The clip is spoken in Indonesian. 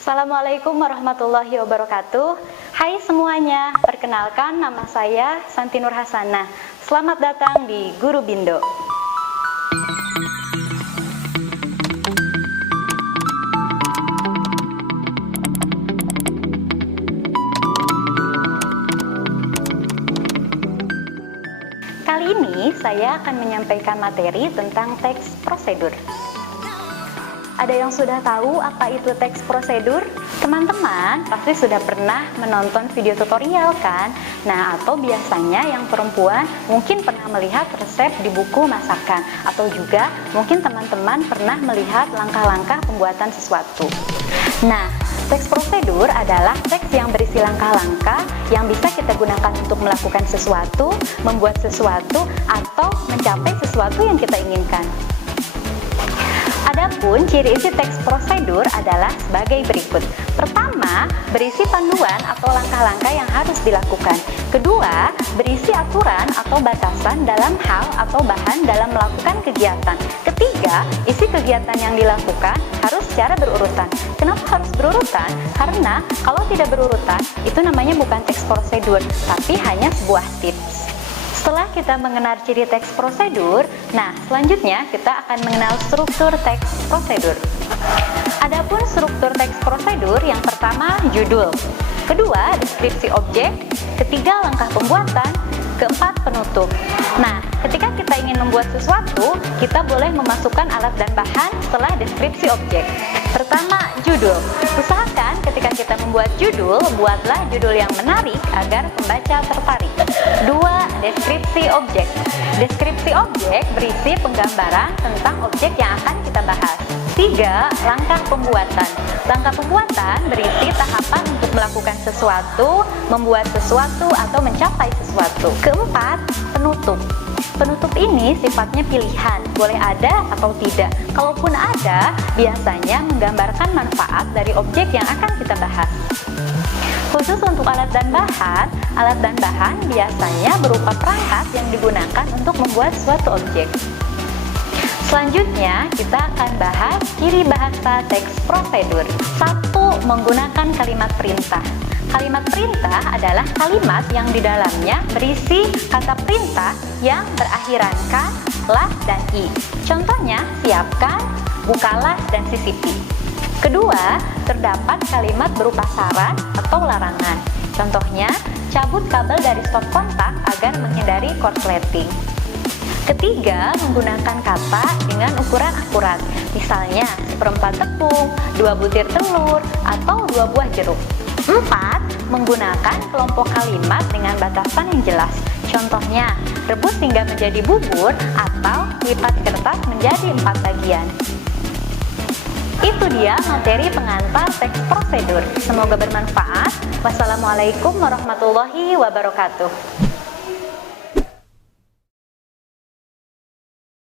Assalamualaikum warahmatullahi wabarakatuh. Hai semuanya, perkenalkan nama saya Santi Nur Hasanah. Selamat datang di Guru Bindo. Kali ini saya akan menyampaikan materi tentang teks prosedur. Ada yang sudah tahu apa itu teks prosedur? Teman-teman pasti sudah pernah menonton video tutorial kan? Nah, atau biasanya yang perempuan mungkin pernah melihat resep di buku masakan, atau juga mungkin teman-teman pernah melihat langkah-langkah pembuatan sesuatu. Nah, teks prosedur adalah teks yang berisi langkah-langkah yang bisa kita gunakan untuk melakukan sesuatu, membuat sesuatu, atau mencapai sesuatu yang kita inginkan. Adapun ciri isi teks prosedur adalah sebagai berikut. Pertama, berisi panduan atau langkah-langkah yang harus dilakukan. Kedua, berisi aturan atau batasan dalam hal atau bahan dalam melakukan kegiatan. Ketiga, isi kegiatan yang dilakukan harus secara berurutan. Kenapa harus berurutan? Karena kalau tidak berurutan, itu namanya bukan teks prosedur, tapi hanya sebuah tips. Setelah kita mengenal ciri teks prosedur, nah selanjutnya kita akan mengenal struktur teks prosedur. Adapun struktur teks prosedur, yang pertama judul, kedua deskripsi objek, ketiga langkah pembuatan, keempat penutup. Nah, ketika kita ingin membuat sesuatu, kita boleh memasukkan alat dan bahan setelah deskripsi objek. Pertama, judul. Usahakan ketika kita membuat judul, buatlah judul yang menarik agar pembaca tertarik. Dua, deskripsi objek. Deskripsi objek berisi penggambaran tentang objek yang akan kita bahas. Tiga, langkah pembuatan. Langkah pembuatan berisi tahapan untuk melakukan sesuatu, membuat sesuatu, atau mencapai sesuatu. Keempat, penutup. Penutup ini sifatnya pilihan, boleh ada atau tidak. Kalaupun ada, biasanya menggambarkan manfaat dari objek yang akan kita bahas. Khusus untuk alat dan bahan biasanya berupa perangkat yang digunakan untuk membuat suatu objek. Selanjutnya, kita akan bahas ciri bahasa teks prosedur. 1. Menggunakan kalimat perintah. Kalimat perintah adalah kalimat yang di dalamnya berisi kata perintah yang berakhiran kan, lah, dan i. Contohnya, siapkan, bukalah, dan sisipi. Kedua, terdapat kalimat berupa syarat atau larangan. Contohnya, cabut kabel dari stop kontak agar menghindari korsleting. Ketiga, menggunakan kata dengan ukuran akurat. Misalnya, seperempat tepung, 2 butir telur, atau 2 buah jeruk. 4. Menggunakan kelompok kalimat dengan batasan yang jelas. Contohnya, rebus hingga menjadi bubur, atau lipat kertas menjadi 4 bagian. Itu dia materi pengantar teks prosedur. Semoga bermanfaat. Wassalamualaikum warahmatullahi wabarakatuh.